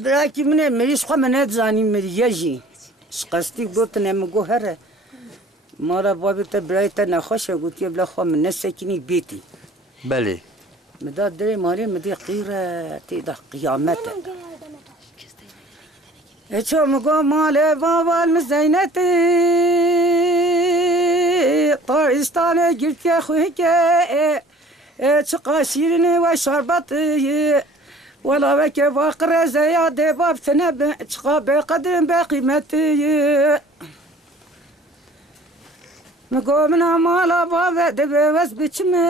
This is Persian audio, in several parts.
براكي من مريش خو من زاني مريجي قصدي بوت نمگو هره مارا بابي تبرايت نخوش قلت يبلا خو من ساكني بيتي بله مدا دري ماري مدي قيره تيدا قيامته اشو مگو مال بابا المزينتي طارستانه قلت يا خويك تقاشيرني وشربتي ولا بك باقر زياد باب تنب تقاب قدر بقيمتي مقومنا مالا بابا دبي وز بچمي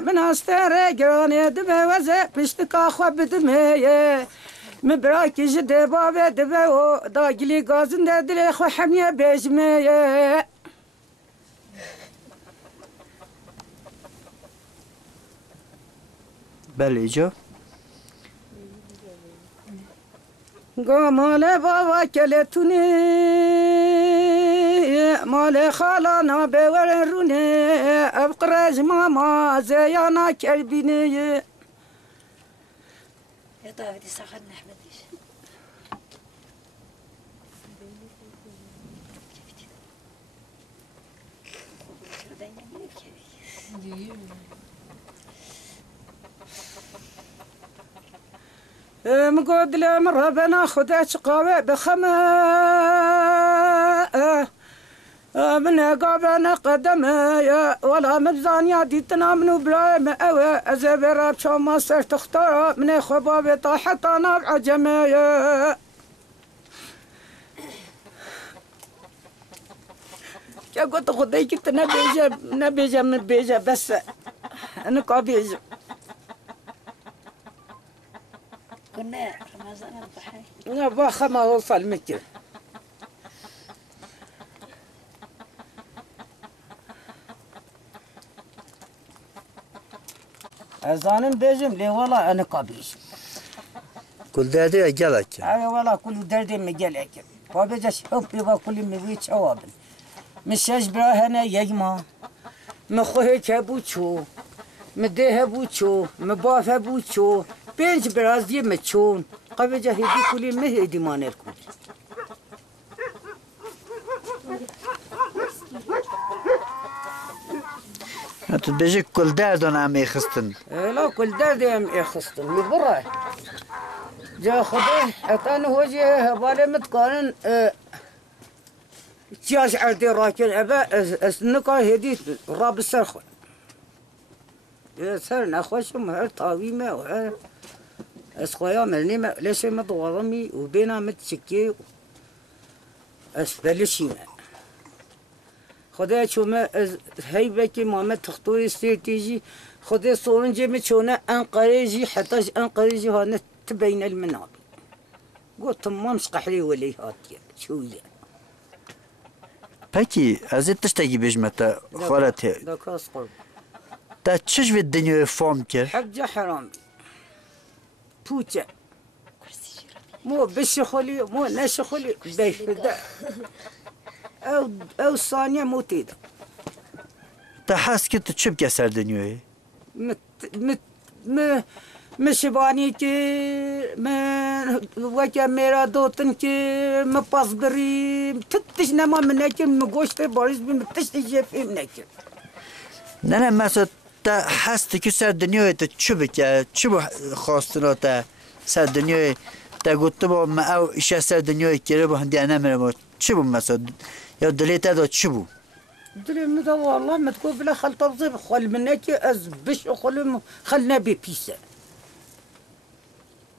من استر جراني دبي وز بشتكا خواب دمي مبراكي جد بابا دبي داقلي غازن دلي خو حمية بيجمي بله جو مال بابا كلتوني مال خالانا بورروني ابقرج ماما زيانا كربيني يا طافتي ساخدنا احمديش مقود لي مرة بناخد شقاوة بخمة من قابنا قدمة ولا مبزان يادي تنامنو بلا مأوى أزبرا بشو ما صرت تختار من خبابي طاحت أنا بعجمة يا قلت خديك نبيجا من بيجا بس أنا قابيجا كنا رمضان البحر يا باخا ما وصل مكة أزانم بيجم لي والله أنا قابيش كل دردي أجلك أنا والله كل دردي مجلك قابيجا شوفي وكل مبيت شوابن مش أجبره هنا يجمع مخوه كبوشو مديه بوشو مبافه بوشو بينج برازي متشون قابيجا هدي كل مهدي ما نركض أنت بيجيك كل دردون عم يخستن لا كل دردي عم يخستن من برا جا خده أتاني هوجي هبالي متقارن تياش عردي راكن أبا النقا هدي راب السرخ سر نخوش مهر طاويمة وعر اسخويا ملني ليش مضوضمي وبينا متشكي اسبلشينا خدا شو ما هيبكي ماما تخطوي استراتيجي خدا صورنجي متشونا انقريجي حتى انقريجي هانا تبين المنابي قلت ما مش قحلي ولي هاتيا شوية Peki, az tiştekî bêjme te xwara tê. دكاس قرب Te çi ji vê dinyayê fam kir? حجة حرامي توجة مو بشخلي مو نشخلي بيفدا او ثانية مو تيدا Te hes kir tu çi bike ser dinyayê? مشباني كي ما وكا ميرا دوتن كي ما باصبري تتجنا ما منك مقوشت باريس بمتشتي في منك Nene mesela te hes dikî ser dinyayê te çi bike? Çi bu xastina te ser dinyayê? Te gotibo me ew îşe ser dinyayê kiribo hindiye nemire çi bu mesela? Ya dilê te de çi bu? دري مدى والله ما تقول بلا خل ترزب خل منك از بش خلنا ببيسة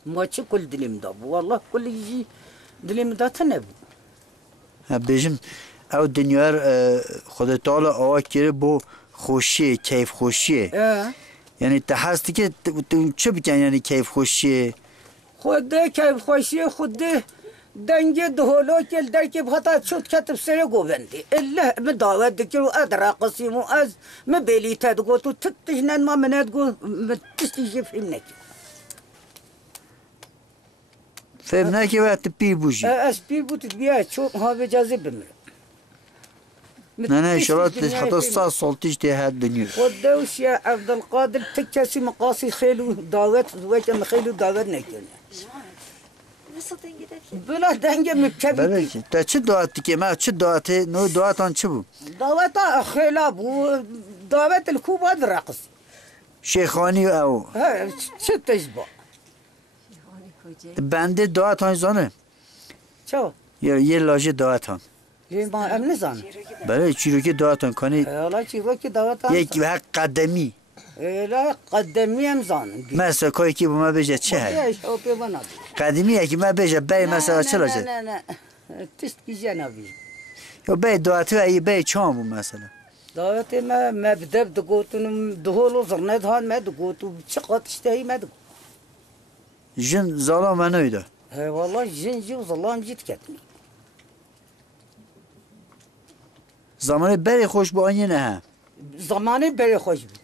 ما تشي كل دلي مدى والله كل يجي دلي مدى تنبو Ha bêjim ew dinyar Xwedê Teala ava kiriye bo xoşiyê, keyf xoşiyê. Yani te hes dike tu çi bikin yani keyf xoşiyê? خده كيف خوشي خده دنجي دهولو كل دركي بخطا تشوت كتب سري قوبندي إلا مداوة دكيرو أدرا قسيمو أز مبيلي تدقو تو تتجنن ما من تقو تستيجي في منك Fevnekî ve te pî bû jî. أس بيبو تتبيع شو هذا جازي بمر Nene inşallah hatta sağ sol tiş diye her dönüyor. ودوش يا عبد القادر تكاسي مقاصي خيلو داوت زوجة مخيلو داوت نكنا Nasıl denge de? Böyle denge mükemmel. بله که تا چه دعاتی که ما چه دعاتی نو دعاتان چه بود دعوت خیلا بو دعوت الكوبا رقص شیخانی او ها چه تجبا بنده دعاتان زانه چو یه لاژه دعاتان ما ام نزان بله چیرو که دعاتان کنی حالا چی رو که دعوت یک حق قدمی لا قدمی هم زان مثلا کاری که با ما بجه چه هست او په بنا قدیمیه که ما بجه بی مثلا چه لاژه نه نه تست کی جنابی یا بی دعاتی ای بی چام بود مثلا دعوت ما بدب دقوتن دهولو زرنت هان ما دقوتو چه قاتشتهی ما دقوت جن ظالم منویده والله جنجي وظلام جيت كتني زمان بری خوش با آنی نه هم زماني بري خوش بي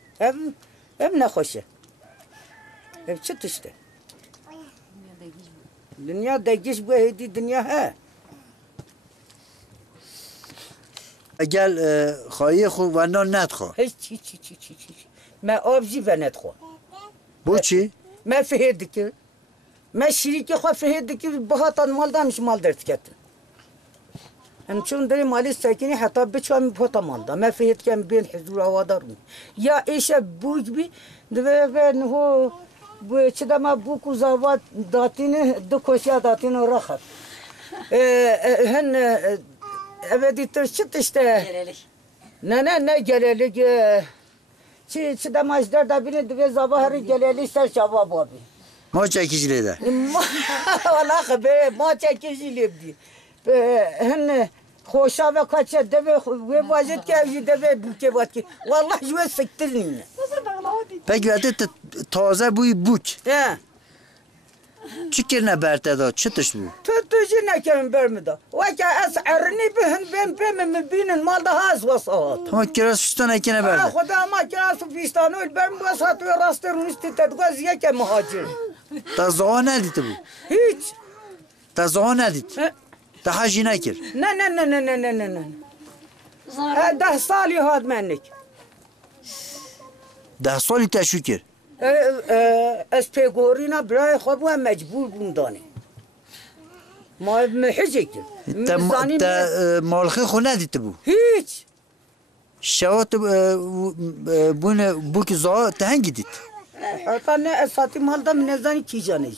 ام نخوشه ام چه تشته دنيا دقيش بو هيدي دنيا ها اگر خواهی خود و نان ندخوا هيك چي ما آبجي بنت خو بو چی؟ ما فهدك ما شريكي خو فهدك بهاتان مال دا مش مال درت كتن هم چون داري مالي ساكني حتى بچوام بهاتا مال دا ما فهدك هم بين حضور هوادار يا ايش بوج بي دبه هو بو چدا ما بوكو زاوات داتين دو كوشيا داتين رخت هن ابدي ترشت işte ne gelelik çida maçlar da bile dve zabahırı gelelik ser şabab abi ما چکیشلی ده valla be ma çekişili di hen خوشا ve kaça deve ve vaziyet ki deve buke batki vallahi jwe siktirin پک وقتی تازه بوی بوک he چی کرنه برته دا چه تش بو؟ تجي نكرم برمدا وكا اسعرني بهن بين بين مال ده هاز وصات تمام کراس فستان اکنه برده خدا ما كاس فيستانو البرم وصات وراست رونست تدغاز يك مهاجر تا زغا ندید بو هيك تا زغا ندید تا حاجی نکر لا هذا صالي هاد منك 10 سالی تشو کر اس پیگورینا برای خوب و مجبور بوندانه ما محجک تا مالخی خو ندید بو هیچ شوات بون بوک زغا تهنگی دید حتی نه اساتی مال دا منزانی کی جانه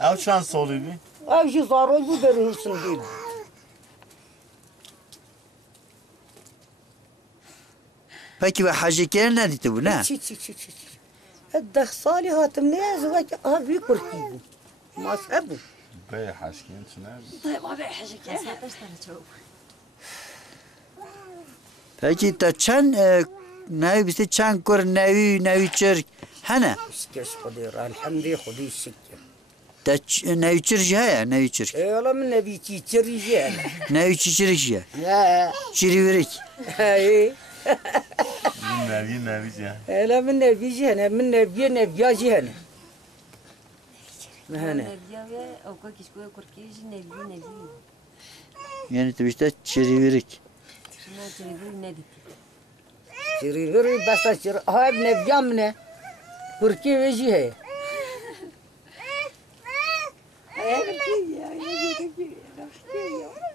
او چند سالی بی؟ او جی زاروی بو برهوشن دید پکی و حاجی کرن ندید بو نه چی ده سالی هاتم نه از وقت آبی کرکی بو مذهب بی حشکین چنه بی؟ طيب ما بيحشك يا پکی تا چند نوی بیسته چند کر نوی چرک هنه اسکش خودی را الحمدی خودی شکر تا نوی چرک هیا نوی چرک ایالا من نبی چی چری جه نوی چی چرک هیا چیری ورک هی نوی جه ایالا من نبی جه نه من نبیا جه نه مهنه یعنی تو بیشتر چیری ورک چری وری بس چر های نبیا منه کرکی وجی ہے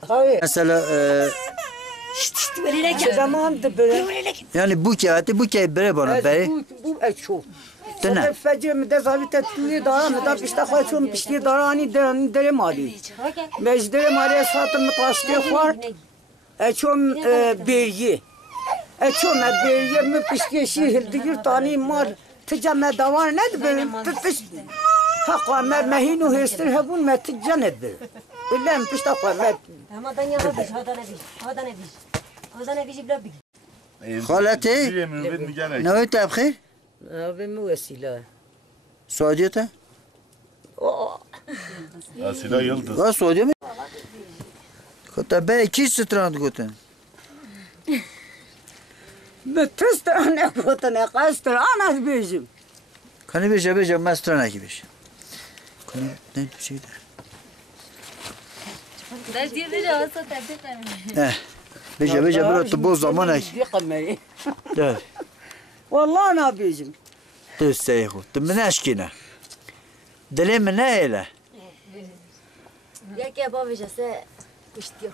های مثلا زمان دبره yani bu kağıtı bu kağıt bere bana bere bu eço تنه فجر مده زاویت توی دارم مده بیشتر خواهد چون بیشتر دارانی دره مالی مجدر مالی ساعت متوسطی خوار اچوم بیریه اچوم بیریه می بیشتر شیهر دیگر تانی مال تجا مدوار ند برم تتش حقا مهینو هستر هبون ما تجا ند برم الا ام بیشتر خواهد خالته نوی تبخیر به مو وسیله سعودیته Asila Yıldız. و سعودیه می کتا به کی ستراند گوتن بتسترانه گوتنه قسترانه بیجم کنی بیشه مسترانه کی بیشه کنی نه چی ده بیشه برو تو بو زمانه ده والله انا بيجم تستيخو تمناش كنا دلي من هيله یکی با وجسه کشتیو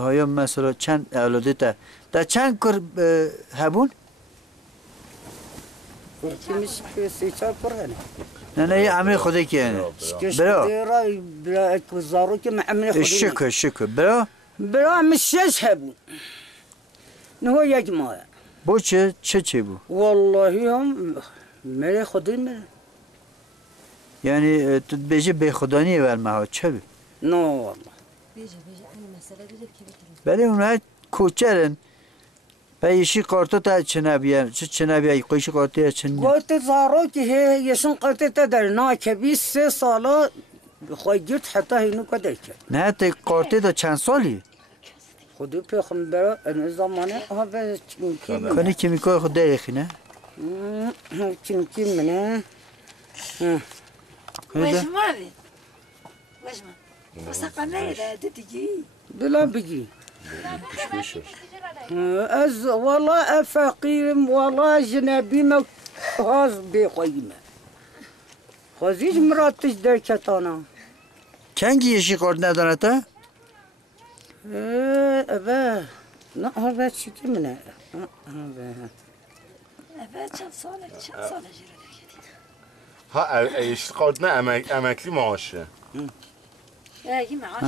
هایم مثلا چند اولاده تا چند کر هبون؟ کمیش که سی چار پر هنه نه یه عمل خودی که یعنی برا برا اکوزارو که معمل خودی شکر برا برا مشش هبون نه یک ماه بو چه بو؟ والله هم مره خودی مره یعنی تو بیجه به خدانی ورمه چه بی؟ نه والله بیجه این مسئله بیجه که بکنیم بله اونها کوچرن پیشی قارتا تا چه نبیه قیشی قارتا چه نه قلت زارو که هی یشون قلت تا در ناکه 23 سالا خواهی گرد حتی هینو کده کرد نه تا قارتا تا چند سالی؟ خودو پیغمبر این زمانه ها به چنکی کنی کمیکای خود دقیقی نه؟ چنکی منه وجمه بید وجمه وسقا نرده دیدی بلا بگی از والله فقیرم والله جنبی ما هاز بقیمه خوزیش مراتش در کتانا کنگی یشی قارت ندانه تا؟ ابا نه ها چی که منه چند ساله جره ها ایش قاد نه emekli maaşı. یکی معاش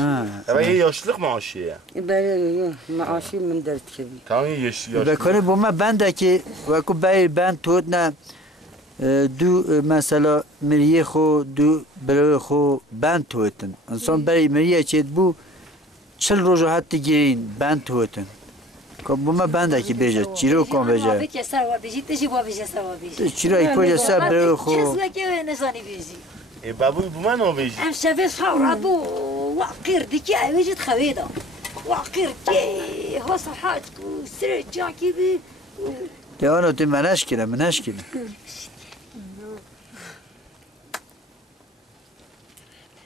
Evet yaşlılık maaşı ya. بله معاشی من درد کبی Tamam yaşlı. بکنه با من بنده که وکو بایر بند تود نه دو مثلا مریه خو دو برای خو بند تودن انسان برای مریه چید بو 40 روز حتی گیرین بند تودن که با من بنده که بیجه چی رو کن بیجه بیجه سوا بیجی تجی با بیجه سوا بیجی چی رو ایپوی سر برای خو کس که نزانی بیجی Babuy bu ben o beji. ام شفه صورت و وقیر دیگه اویجت خویده وقیر که ها صحت و سر جاکی بی دیانو تی منش کنه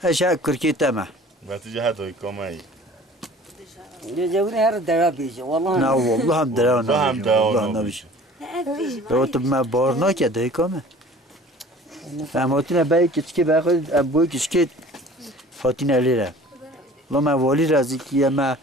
اشا کرکی تمه Batice hadi yıkamayı. جوني هر درا بيجي والله نه والله هم دران هم والله دران نبیشه تو تو ما بار نکرده کامه فهماتین بایی کچکی بخواد ابوی کچکی فاتین علیره لا ما والی رازی که ما